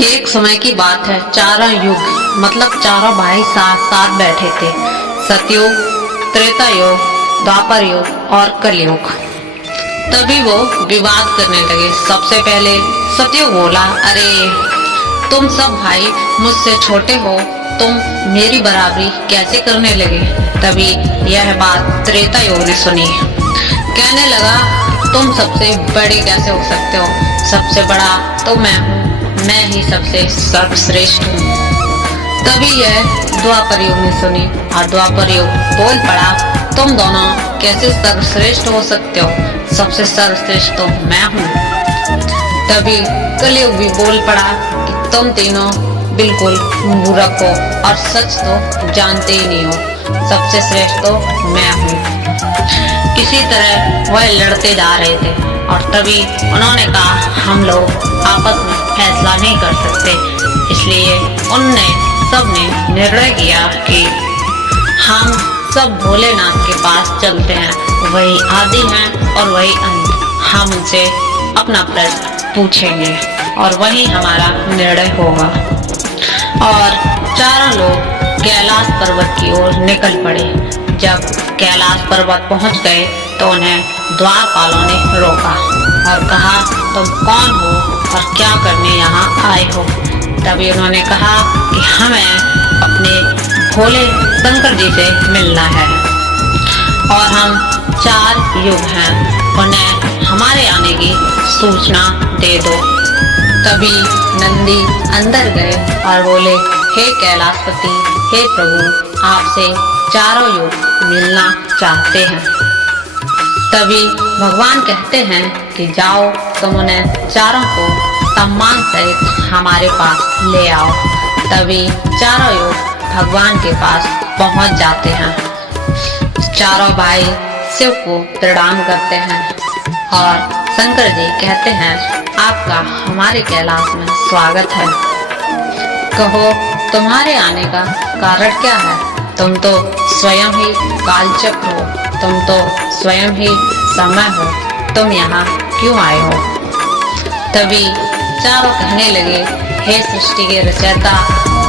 एक समय की बात है, चारों युग मतलब चारों भाई साथ साथ बैठे थे। सतयुग, त्रेता युग, द्वापर युग और कलयुग। तभी वो विवाद करने लगे। सबसे पहले सतयुग बोला, अरे तुम सब भाई मुझसे छोटे हो, तुम मेरी बराबरी कैसे करने लगे। तभी यह बात त्रेता युग ने सुनी। कहने लगा, तुम सबसे बड़े कैसे हो सकते हो, सबसे बड़ा तो मैं हूँ, मैं ही सबसे सर्वश्रेष्ठ हूँ। तभी यह द्वापर युग ने सुनी और द्वापर युग बोल पड़ा, तुम दोनों कैसे सर्वश्रेष्ठ हो सकते हो, सबसे सर्वश्रेष्ठ तो मैं हूँ। तभी कलयुग भी बोल पड़ा कि तुम तीनों बिल्कुल मूर्ख हो और सच तो जानते ही नहीं हो, सबसे श्रेष्ठ तो मैं हूँ। इसी तरह वह लड़ते जा रहे थे और तभी उन्होंने कहा, हम लोग आपस में फैसला नहीं कर सकते, इसलिए उनने सबने निर्णय किया कि हम सब भोलेनाथ के पास चलते हैं। वही आदि हैं और वही अंत। हम उनसे अपना प्रश्न पूछेंगे और वही हमारा निर्णय होगा। और चारों लोग कैलाश पर्वत की ओर निकल पड़े। जब कैलाश पर्वत पहुंच गए तो उन्हें द्वारपालों ने रोका और कहा, तुम कौन हो और क्या करने यहाँ आए हो। तभी उन्होंने कहा कि हमें अपने भोले शंकर जी से मिलना है और हम 4 युग हैं, उन्हें हमारे आने की सूचना दे दो। तभी नंदी अंदर गए और बोले, हे कैलाशपति, हे प्रभु, आपसे चारों युग मिलना चाहते हैं। तभी भगवान कहते हैं कि जाओ, तुम उन्हें चारों को सम्मान सहित हमारे पास ले आओ। तभी चारों युग भगवान के पास पहुंच जाते हैं। चारों भाई शिव को प्रणाम करते हैं और शंकर जी कहते हैं, आपका हमारे कैलाश में स्वागत है। कहो, तुम्हारे आने का कारण क्या है। तुम तो स्वयं ही कालचक्र हो, तुम तो स्वयं ही समय हो, तुम यहाँ क्यों आए हो। तभी चारों कहने लगे, हे सृष्टि के रचयिता,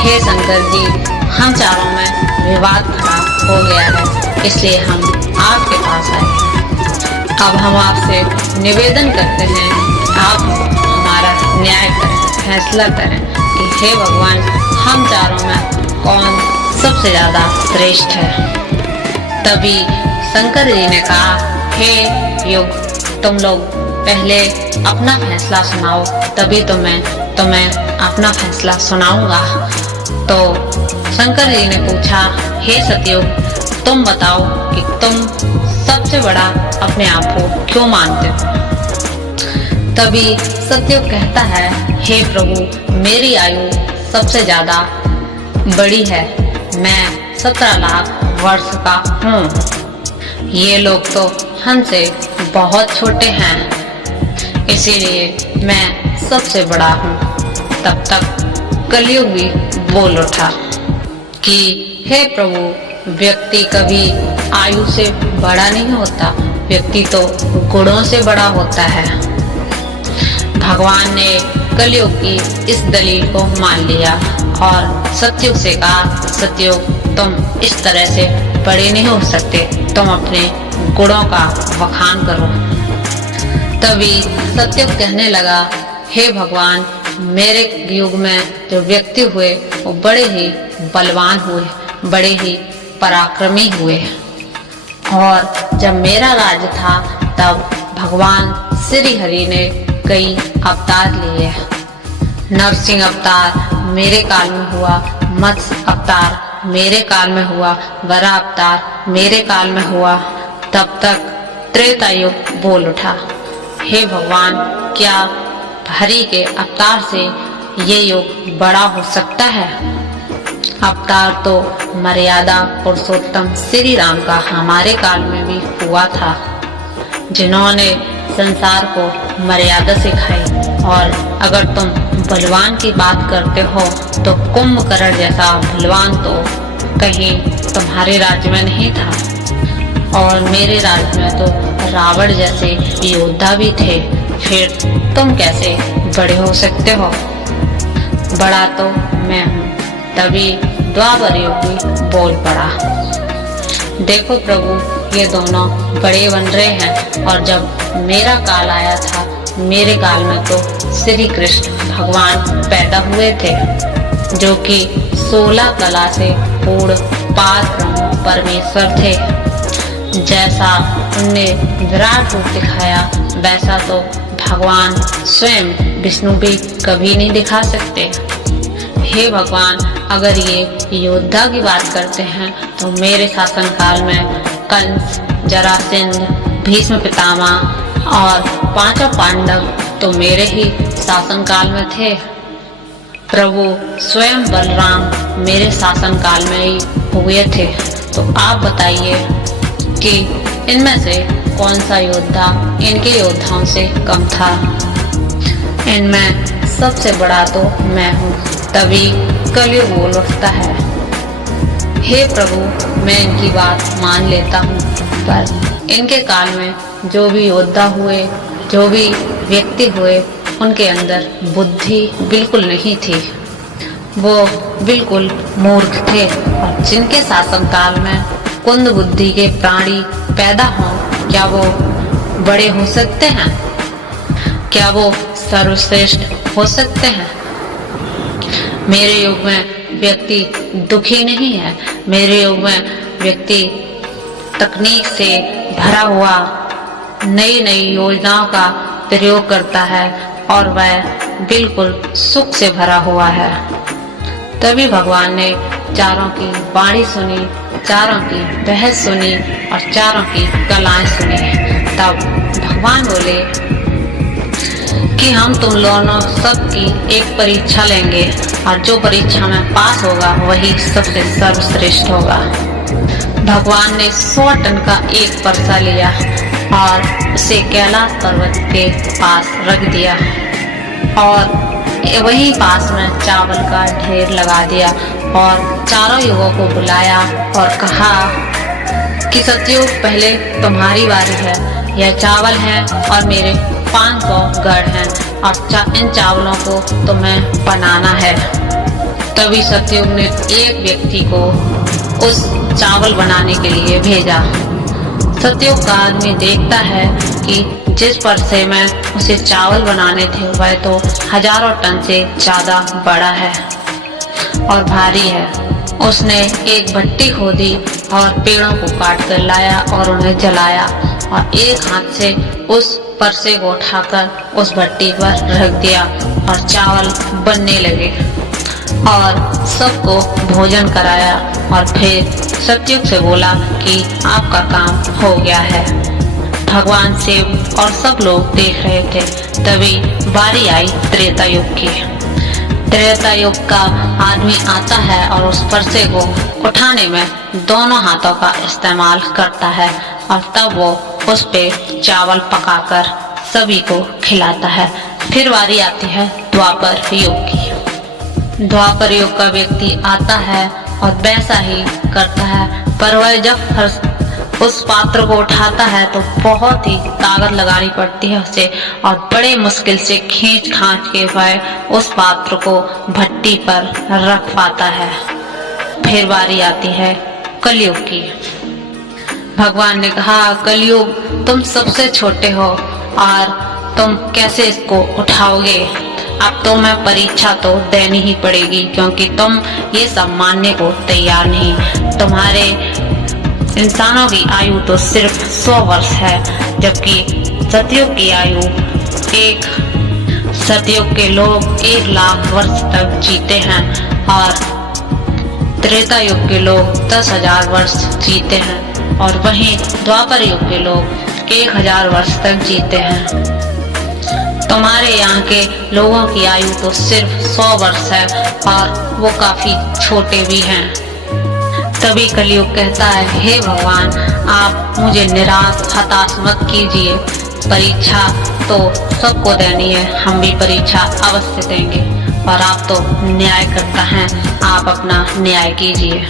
हे शंकर जी, हम चारों में विवाद खड़ा हो गया है, इसलिए हम आपके पास आए हैं। अब हम आपसे निवेदन करते हैं, आप हमारा न्याय करें, फैसला करें कि हे भगवान, हम चारों में कौन सबसे ज्यादा श्रेष्ठ है। तभी शंकर जी ने कहा, हे युग, तुम लोग पहले अपना फैसला सुनाओ, तभी तो मैं तुम्हें अपना फैसला सुनाऊंगा। तो शंकर जी ने पूछा, हे सतयुग, तुम बताओ कि तुम सबसे बड़ा अपने आप को क्यों मानते हो। तभी सतयुग कहता है, हे प्रभु, मेरी आयु सबसे ज्यादा बड़ी है, मैं 17 लाख वर्ष का हूँ। ये लोग तो हमसे बहुत छोटे हैं, इसीलिए मैं सबसे बड़ा हूँ। तब तक कलयुग भी बोल उठा कि हे प्रभु, व्यक्ति कभी आयु से बड़ा नहीं होता, व्यक्ति तो गुणों से बड़ा होता है। भगवान ने कलयुग की इस दलील को मान लिया और सतयुग से कहा, सतयुग, तुम इस तरह से बड़े नहीं हो सकते, तुम अपने गुणों का बखान करो। तभी सतयुग कहने लगा, हे भगवान, मेरे युग में जो व्यक्ति हुए वो बड़े ही बलवान हुए, बड़े ही पराक्रमी हुए। और जब मेरा राज्य था तब भगवान श्री हरि ने कई अवतार लिए। नरसिंह अवतार मेरे काल में हुआ, मत्स्य अवतार मेरे काल में हुआ, वराह अवतार मेरे काल में हुआ। तब तक त्रेता युग बोल उठा, हे भगवान, क्या हरि के अवतार से ये युग बड़ा हो सकता है। अवतार तो मर्यादा पुरुषोत्तम श्री राम का हमारे काल में भी हुआ था, जिन्होंने संसार को मर्यादा सिखाई। और अगर तुम बलवान की बात करते हो तो कुंभकर्ण जैसा बलवान तो कहीं तुम्हारे राज्य में नहीं था, और मेरे राज्य में तो रावण जैसे योद्धा भी थे, फिर तुम कैसे बड़े हो सकते हो। बड़ा तो मैं हूँ। तभी द्वापर युग भी बोल पड़ा, देखो प्रभु, ये दोनों बड़े बन रहे हैं, और जब मेरा काल आया था, मेरे काल में तो श्री कृष्ण भगवान पैदा हुए थे, जो कि 16 कला से पूर्ण पार ब्रह्म परमेश्वर थे। जैसा उनने विराट रूप दिखाया, वैसा तो भगवान स्वयं विष्णु भी कभी नहीं दिखा सकते। हे भगवान, अगर ये योद्धा की बात करते हैं तो मेरे शासन काल में कंस, जरासंध, भीष्म पितामह और पांचों पांडव तो मेरे ही शासन काल में थे। प्रभु स्वयं बलराम मेरे शासन काल में ही हुए थे। तो आप बताइए कि इनमें से कौन सा योद्धा इनके योद्धाओं से कम था। इनमें सबसे बड़ा तो मैं हूँ। तभी कलयुग बोल उठता है, हे प्रभु, मैं इनकी बात मान लेता हूँ, पर इनके काल में जो भी योद्धा हुए, जो भी व्यक्ति हुए, उनके अंदर बुद्धि बिल्कुल नहीं थी। वो बिल्कुल मूर्ख थे। और जिनके शासन काल में कुंद बुद्धि के प्राणी पैदा हों, क्या वो बड़े हो सकते हैं? क्या वो सर्वश्रेष्ठ हो सकते हैं? मेरे युग में व्यक्ति दुखी नहीं है। मेरे युग में व्यक्ति तकनीक से भरा हुआ नई नई योजनाओं का प्रयोग करता है, और वह बिल्कुल सुख से भरा हुआ है। तभी भगवान ने चारों की वाणी सुनी, चारों की बहस सुनी और चारों की कलाएं सुनी। तब भगवान बोले कि हम तुम दोनों सबकी एक परीक्षा लेंगे, और जो परीक्षा में पास होगा वही सबसे सर्वश्रेष्ठ होगा। भगवान ने 100 टन का एक परसा लिया और उसे कैलाश पर्वत के पास रख दिया, और वहीं पास में चावल का ढेर लगा दिया, और चारों युगों को बुलाया और कहा कि सतयुग, पहले तुम्हारी बारी है। यह चावल है और मेरे 500 गढ़ हैं, और इन चावलों को तुम्हें बनाना है। तभी सतयुग ने एक व्यक्ति को उस चावल बनाने के लिए भेजा। सतयुग का आदमी देखता है कि जिस परसे में उसे चावल बनाने थे वह तो हजारों टन से ज्यादा बड़ा है और भारी है। उसने एक भट्टी खोदी और पेड़ों को काट कर लाया और उन्हें जलाया, और एक हाथ से उस परसे को उठाकर उस भट्टी पर रख दिया, और चावल बनने लगे और सबको भोजन कराया। और फिर सतयुग से बोला कि आपका काम हो गया है। भगवान शिव और सब लोग देख रहे थे। तभी बारी आई त्रेता युग की। त्रेता युग का आदमी आता है और उस परसे को उठाने में दोनों हाथों का इस्तेमाल करता है, और तब वो उस पे चावल पकाकर सभी को खिलाता है। फिर बारी आती है द्वापर युग की। द्वापर युग का व्यक्ति आता है और वैसा ही करता है, पर वह जब उस पात्र को उठाता है तो बहुत ही ताकत लगानी पड़ती है उसे, और बड़े मुश्किल से खींच खांच के वह उस पात्र को भट्टी पर रख पाता है। फिर बारी आती है कलयुग की। भगवान ने कहा, कलयुग, तुम सबसे छोटे हो और तुम कैसे इसको उठाओगे? अब तो मैं परीक्षा तो देनी ही पड़ेगी, क्योंकि तुम ये सब मानने को तैयार नहीं। तुम्हारे इंसानों की आयु तो सिर्फ 100 वर्ष है, जबकि सतयुग की आयु सतयुग के लोग 1 लाख वर्ष तक जीते हैं, और त्रेता युग के लोग 10,000 वर्ष जीते हैं, और वहीं द्वापर युग के लोग 1000 वर्ष तक जीते हैं। तुम्हारे यहाँ के लोगों की आयु तो सिर्फ 100 वर्ष है, और वो काफी छोटे भी हैं। तभी कलयुग कहता है, हे भगवान, आप मुझे निराश हताश मत कीजिए। परीक्षा तो सबको देनी है, हम भी परीक्षा अवश्य देंगे, और आप तो न्याय करता हैं, आप अपना न्याय कीजिए।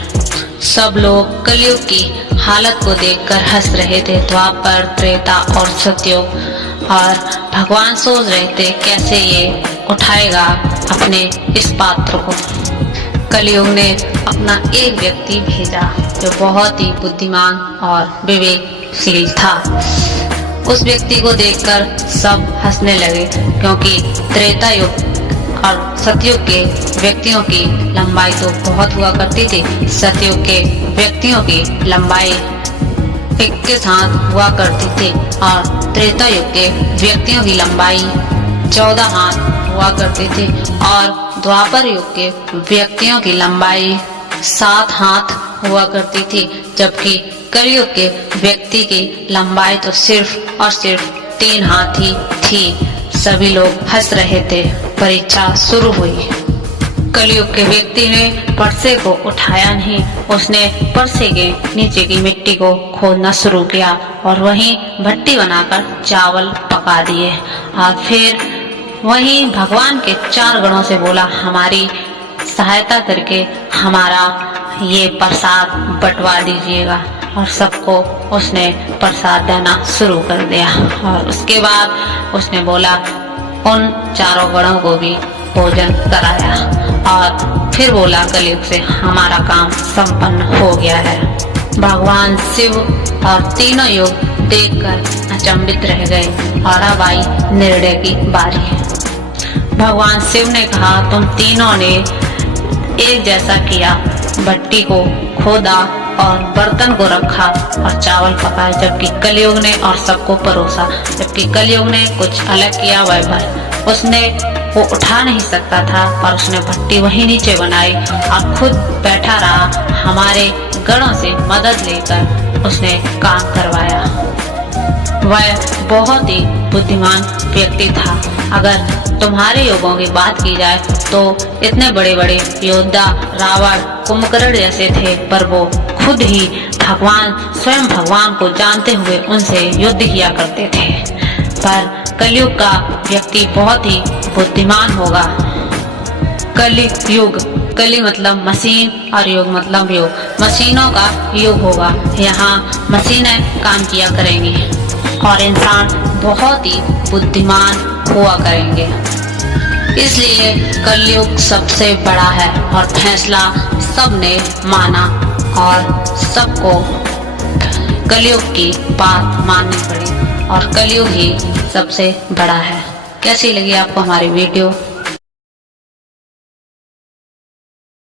सब लोग कलयुग की हालत को देखकर हंस रहे थे, द्वापर, त्रेता और सतयुग, और भगवान सोच रहे थे कैसे ये उठाएगा अपने इस पात्र को। कलयुग ने अपना एक व्यक्ति भेजा जो बहुत ही बुद्धिमान और विवेकशील था। उस व्यक्ति को देखकर सब हंसने लगे, क्योंकि त्रेता युग और सतयुग के व्यक्तियों की लंबाई तो बहुत हुआ करती थी। सतयुग के व्यक्तियों की लंबाई 21 हाथ हुआ करती थी और त्रेता युग के व्यक्तियों की लंबाई 14 हाथ हुआ करती थी और द्वापर युग के व्यक्तियों की लंबाई 7 हाथ हुआ करती थी, जबकि कलयुग के व्यक्ति की लंबाई तो सिर्फ और सिर्फ 3 हाथ ही थी। सभी लोग हंस रहे थे। परीक्षा शुरू हुई। कलयुग के व्यक्ति ने परसे को उठाया नहीं, उसने परसे के नीचे की मिट्टी को खोदना शुरू किया और वहीं भट्टी बनाकर चावल पका दिए और फिर वहीं भगवान के 4 गणों से बोला, हमारी सहायता करके हमारा ये प्रसाद बंटवा दीजिएगा। और सबको उसने प्रसाद देना शुरू कर दिया और उसके बाद उसने बोला उन 4 गणों को भी भोजन कराया और फिर बोला, कलयुग से हमारा काम संपन्न हो गया है। भगवान शिव और तीनों युग देखकर अचंभित रह गए और अब आई निर्णय की बारी। भगवान शिव ने कहा, तुम तीनों ने एक जैसा किया, भट्टी को खोदा और बर्तन को रखा और चावल पकाए, जबकि कलयुग ने और सबको परोसा। जबकि कलयुग ने कुछ अलग किया। वह उसने वो उठा नहीं सकता था और उसने भट्टी वहीं नीचे बनाई और खुद बैठा रहा। हमारे गणों से मदद लेकर उसने काम करवाया। वह बहुत ही बुद्धिमान व्यक्ति था। अगर तुम्हारे युगों की बात की जाए तो इतने बड़े बड़े योद्धा रावण, कुंभकर्ण जैसे थे, पर वो खुद ही स्वयं भगवान को जानते हुए उनसे युद्ध किया करते थे। पर कलयुग का व्यक्ति बहुत ही बुद्धिमान होगा। कलयुग, कली मतलब मशीन और युग मतलब युग, मशीनों का युग होगा। यहाँ मशीनें काम किया करेंगी और इंसान बहुत ही बुद्धिमान हुआ करेंगे। इसलिए कलयुग सबसे बड़ा है और फैसला सबने माना और सबको कलयुग की बात माननी पड़ी और कलयुग ही सबसे बड़ा है। कैसी लगी आपको हमारी वीडियो?